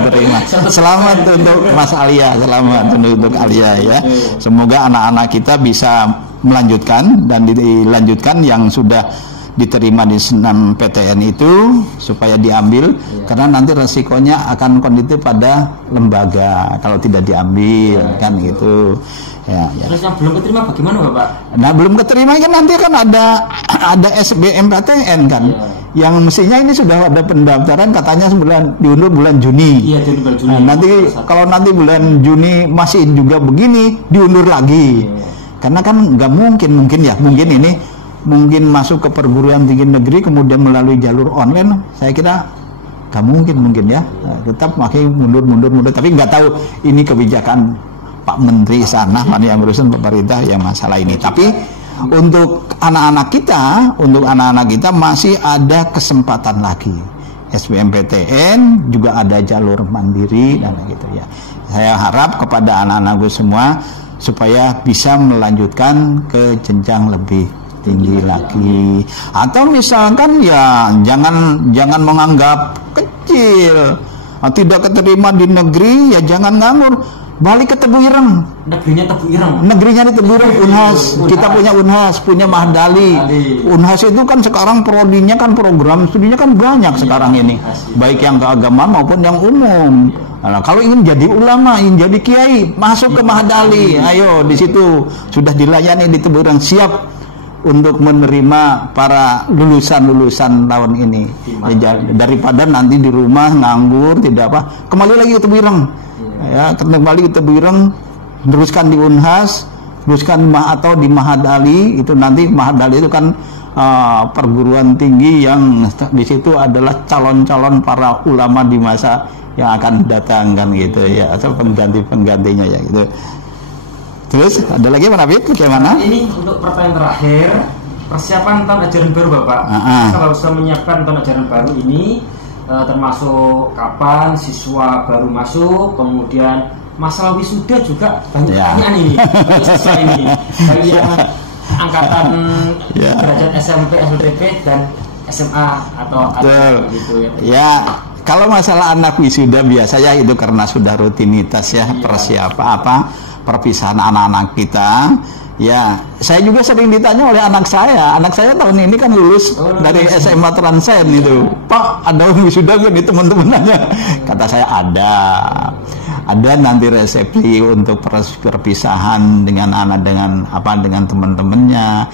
diterima. Selamat untuk Mas Alia, selamat untuk Alia ya. Semoga anak-anak kita bisa melanjutkan dan dilanjutkan yang sudah diterima di senam PTN itu supaya diambil, karena nanti resikonya akan kondisi pada lembaga kalau tidak diambil kan gitu. Ya. Terus yang belum keterima bagaimana Bapak? Nah belum keterima kan nanti kan ada SBMPTN kan, yang mestinya ini sudah ada pendaftaran katanya diundur bulan Juni. Iya, bulan Juni. Nah, nanti kalau nanti bulan Juni masih juga begini diundur lagi, karena kan nggak mungkin ini masuk ke perguruan tinggi negeri kemudian melalui jalur online, saya kira nggak mungkin ya, tetap makin mundur, tapi nggak tahu ini kebijakan Pak Menteri sana mana yang urusan pemerintah yang masalah ini. Tapi Untuk anak-anak kita masih ada kesempatan lagi. SBMPTN juga ada jalur mandiri dan gitu ya. Saya harap kepada anak-anakku semua supaya bisa melanjutkan ke jenjang lebih tinggi lagi. Atau misalkan ya jangan menganggap kecil. Tidak keterima di negeri ya jangan nganggur. Balik ke Tebu Ireng. Negerinya di Tebu Ireng, Unhas. Kita punya Unhas, punya Mahdali. Unhas itu kan sekarang prodinya kan program studinya kan banyak sekarang ini. Baik yang keagamaan maupun yang umum. Nah, kalau ingin jadi ulama, ingin jadi kiai, masuk ke Mahdali. Ayo, di situ sudah dilayani di Tebu Ireng, siap untuk menerima para lulusan tahun ini. Ya, daripada nanti di rumah nganggur tidak apa, kembali lagi ke Tebu Ireng. Ya, kembali ke Tebu Ireng, teruskan di Unhas, teruskan atau di Mahdali. Itu nanti Mahdali itu kan perguruan tinggi yang di situ adalah calon-calon para ulama di masa yang akan datang kan gitu ya, atau penggantinya ya gitu. Terus ada lagi Pak Nafid, bagaimana? Ini untuk pertanyaan terakhir, persiapan tahun ajaran baru Bapak. Kalau sudah menyiapkan tahun ajaran baru ini, termasuk kapan siswa baru masuk, kemudian masalah wisuda juga banyak pertanyaan ini. Siswa ini, bagi yang angkatan derajat SMP, SLTP dan SMA atau gitu ya. Ya, kalau masalah anak wisuda biasanya itu karena sudah rutinitas ya, perpisahan anak-anak kita. Ya, saya juga sering ditanya oleh anak saya. Anak saya tahun ini kan lulus dari SMA Transen itu. Pak, ada wisuda gak nih teman-temannya? Kata saya ada nanti resepsi untuk perpisahan dengan anak dengan teman-temannya.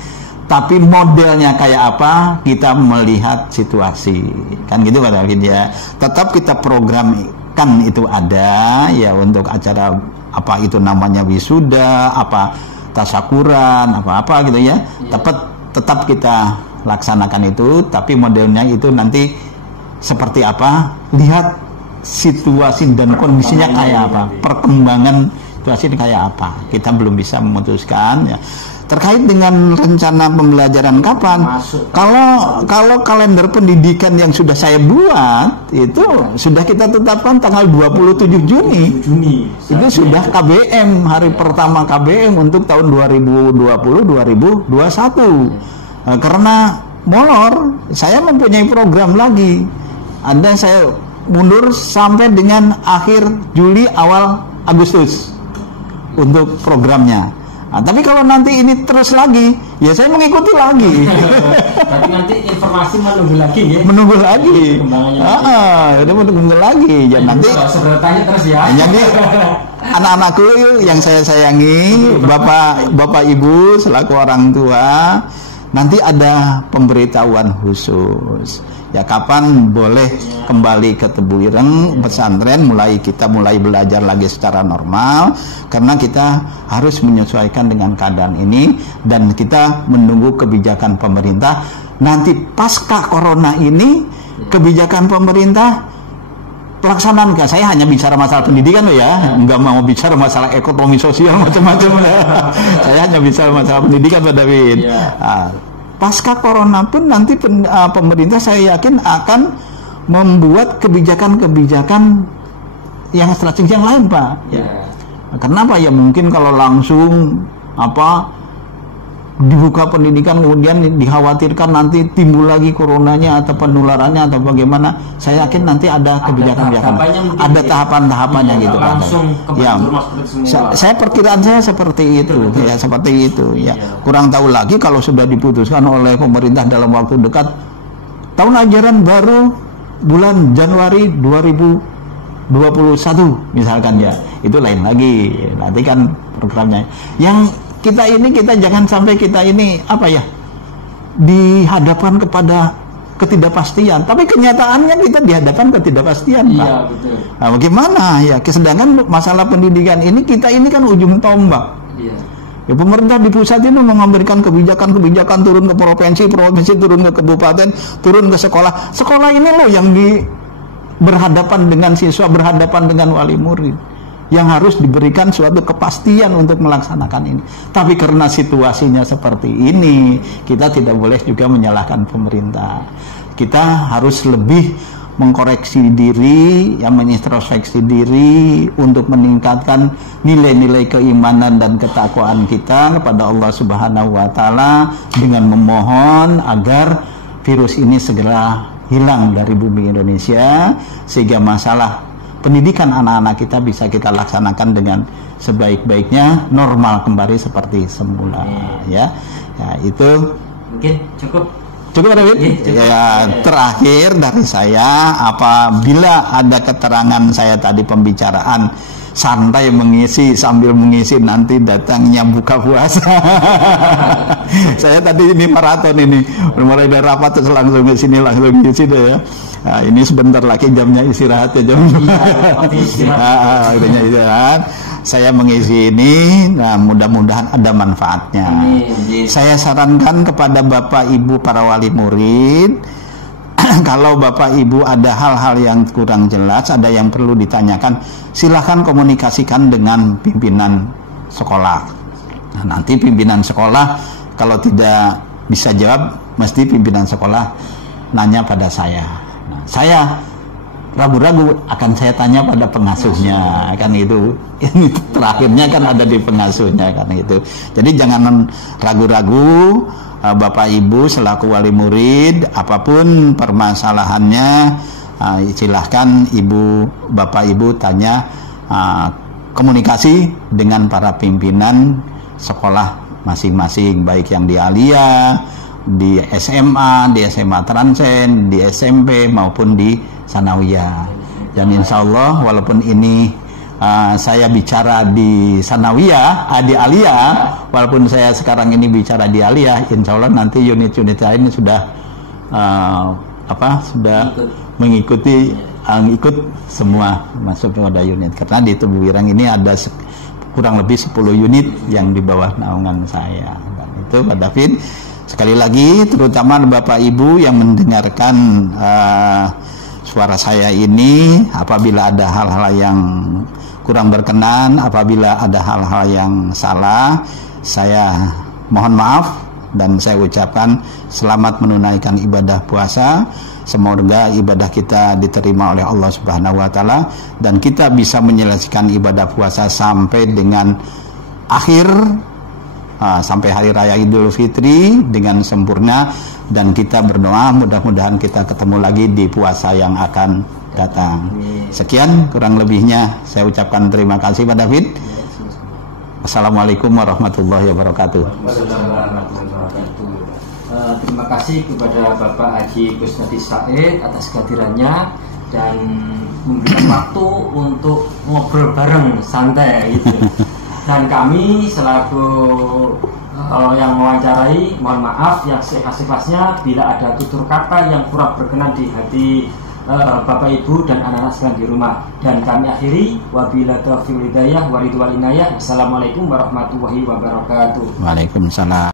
Tapi modelnya kayak apa kita melihat situasi. Kan gitu Pak David ya. Tetap kita programkan itu ada ya untuk acara apa itu namanya wisuda, apa tasyakuran, apa gitu ya. Tetap kita laksanakan itu, tapi modelnya itu nanti seperti apa? Lihat situasi dan kondisinya kayak apa, perkembangan situasi kayak apa. Kita belum bisa memutuskan ya. Terkait dengan rencana pembelajaran kapan, kalau kalender pendidikan yang sudah saya buat itu sudah kita tetapkan tanggal 27 Juni. Itu sudah KBM, hari pertama KBM untuk tahun 2020-2021. Karena molor, saya mempunyai program lagi. Ada saya mundur sampai dengan akhir Juli awal Agustus untuk programnya. Nah, tapi kalau nanti ini terus lagi, ya saya mengikuti lagi. Tapi nanti informasi menunggu lagi ya. Menunggu lagi. Udah menunggu lagi. Ya nanti. Sebenarnya terus ya. Jadi anak-anakku yang saya sayangi, bapak ibu selaku orang tua, nanti ada pemberitahuan khusus. Ya kapan boleh kembali ke Tebu Ireng pesantren, kita mulai belajar lagi secara normal, karena kita harus menyesuaikan dengan keadaan ini dan kita menunggu kebijakan pemerintah. Nanti pasca corona ini kebijakan pemerintah pelaksanaan. Saya hanya bicara masalah pendidikan loh ya, nggak mau bicara masalah ekonomi sosial macam-macam. Saya hanya bicara masalah pendidikan Pak David. Pasca corona pun nanti pemerintah saya yakin akan membuat kebijakan-kebijakan yang strategis yang lain Pak. Kenapa ya mungkin kalau langsung dibuka pendidikan kemudian dikhawatirkan nanti timbul lagi coronanya atau penularannya atau bagaimana. Saya yakin nanti ada kebijakan-kebijakan, ada tahapan-tahapannya gitu kan. Ya, saya perkiraan saya seperti itu ya, seperti itu ya. Kurang tahu lagi kalau sudah diputuskan oleh pemerintah dalam waktu dekat tahun ajaran baru bulan Januari 2021 misalkan ya, itu lain lagi. Nanti kan programnya yang kita jangan sampai kita ini dihadapkan kepada ketidakpastian, tapi kenyataannya kita dihadapkan ketidakpastian Pak. Iya betul. Nah, bagaimana ya? Sedangkan masalah pendidikan ini kita ini kan ujung tombak. Ya, pemerintah di pusat itu memberikan kebijakan turun ke provinsi turun ke kabupaten, turun ke sekolah. Sekolah ini loh yang berhadapan dengan siswa, berhadapan dengan wali murid. yang harus diberikan suatu kepastian untuk melaksanakan ini. Tapi karena situasinya seperti ini, kita tidak boleh juga menyalahkan pemerintah. Kita harus lebih mengkoreksi diri, mengintrospeksi diri untuk meningkatkan nilai-nilai keimanan dan ketakwaan kita kepada Allah Subhanahu wa taala dengan memohon agar virus ini segera hilang dari bumi Indonesia, sehingga masalah pendidikan anak-anak kita bisa kita laksanakan dengan sebaik-baiknya, normal kembali seperti semula. Ya, itu mungkin cukup David? Ya, terakhir dari saya, apabila ada keterangan saya tadi pembicaraan santai sambil mengisi nanti datangnya buka puasa. Saya tadi ini maraton ini, mulai dari rapat terus langsung ke sini langsung ngisi deh ya. Nah, ini sebentar lagi jamnya istirahat ya, jam istirahat. Saya mengisi ini, nah mudah-mudahan ada manfaatnya. Saya sarankan kepada Bapak Ibu para wali murid, kalau Bapak Ibu ada hal-hal yang kurang jelas, ada yang perlu ditanyakan, silahkan komunikasikan dengan pimpinan sekolah. Nah, nanti pimpinan sekolah kalau tidak bisa jawab, mesti pimpinan sekolah nanya pada saya. Nah, saya ragu-ragu akan saya tanya pada pengasuhnya, kan itu. Ini terakhirnya kan ada di pengasuhnya, kan itu. Jadi jangan ragu-ragu, Bapak Ibu selaku wali murid, apapun permasalahannya, silahkan Bapak Ibu tanya, komunikasi dengan para pimpinan sekolah masing-masing, baik yang di Alia, di SMA Transen, di SMP maupun di Sanawiyah. Dan insya Allah walaupun ini saya bicara di Sanawiyah, di Alia, walaupun saya sekarang ini bicara di Alia, insya Allah nanti unit-unit lain sudah sudah mengikuti ikut semua masuk pada unit, karena di Tebuireng ini ada kurang lebih 10 unit yang di bawah naungan saya. Dan itu Pak David, sekali lagi terutama Bapak Ibu yang mendengarkan suara saya ini, apabila ada hal-hal yang kurang berkenan, apabila ada hal-hal yang salah, saya mohon maaf dan saya ucapkan selamat menunaikan ibadah puasa. Semoga ibadah kita diterima oleh Allah Subhanahu wa taala dan kita bisa menyelesaikan ibadah puasa sampai dengan akhir, sampai hari raya Idul Fitri dengan sempurna, dan kita berdoa mudah-mudahan kita ketemu lagi di puasa yang akan datang. Sekian kurang lebihnya saya ucapkan terima kasih Pak David. Assalamualaikum warahmatullahi wabarakatuh. Terima kasih kepada Bapak Haji Kusnadi Said atas kehadirannya dan memberikan waktu untuk ngobrol bareng santai gitu. Dan kami selaku yang mewawancarai, mohon maaf yang seikhlas-ikhlasnya bila ada tutur kata yang kurang berkenan di hati Bapak Ibu dan anak-anak sekalian di rumah. Dan kami akhiri, wabillahi taufiq wal hidayah wa ridwan inayah. Assalamualaikum warahmatullahi wabarakatuh. Waalaikumsalam.